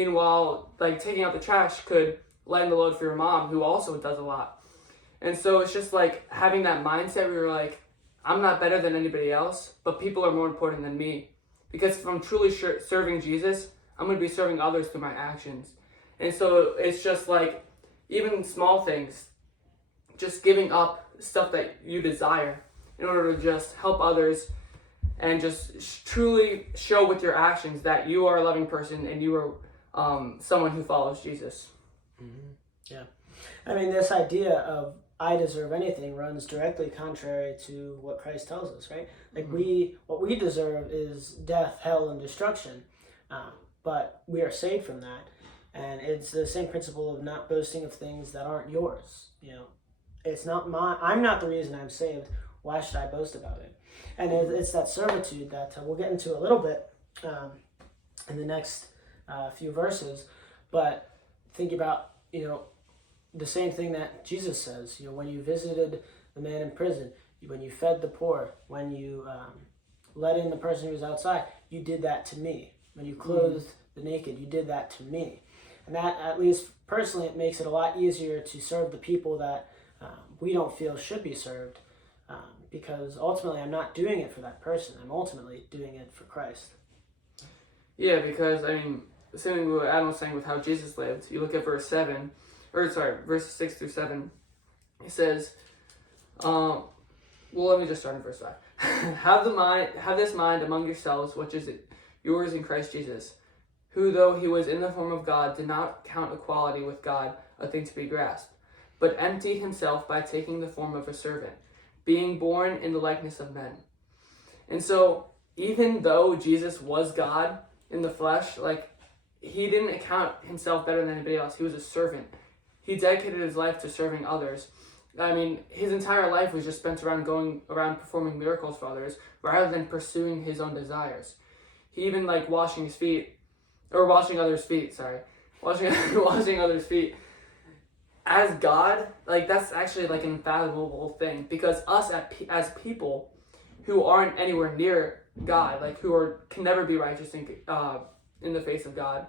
Meanwhile, like taking out the trash could lighten the load for your mom, who also does a lot. And so it's just like having that mindset where you're like, I'm not better than anybody else, but people are more important than me. Because if I'm truly serving Jesus, I'm going to be serving others through my actions. And so it's just like, even small things, just giving up stuff that you desire in order to just help others and just truly show with your actions that you are a loving person and you are someone who follows Jesus. Mm-hmm. Yeah. I mean, this idea of I deserve anything runs directly contrary to what Christ tells us, right? Like what we deserve is death, hell, and destruction, but we are saved from that, and it's the same principle of not boasting of things that aren't yours. It's not I'm not the reason I'm saved. Why should I boast about it? And it's that servitude that we'll get into a little bit in the next few verses, but think about the same thing that Jesus says, when you visited the man in prison, when you fed the poor, when you let in the person who was outside, you did that to me. When you clothed the naked, you did that to me. And that, at least personally, it makes it a lot easier to serve the people that we don't feel should be served, because ultimately I'm not doing it for that person. I'm ultimately doing it for Christ. Yeah, because, same thing what Adam was saying with how Jesus lived. You look at verses 6 through 7. It says, let me just start in verse 5. Have this mind among yourselves, which is yours in Christ Jesus, who, though he was in the form of God, did not count equality with God a thing to be grasped, but emptied himself by taking the form of a servant, being born in the likeness of men. And so, even though Jesus was God in the flesh, he didn't account himself better than anybody else. He was a servant. He dedicated his life to serving others. His entire life was just spent going around performing miracles for others rather than pursuing his own desires. He even washing others' feet, washing others' feet. As God, that's actually an unfathomable thing, because us as people who aren't anywhere near God, who can never be righteous in the face of God,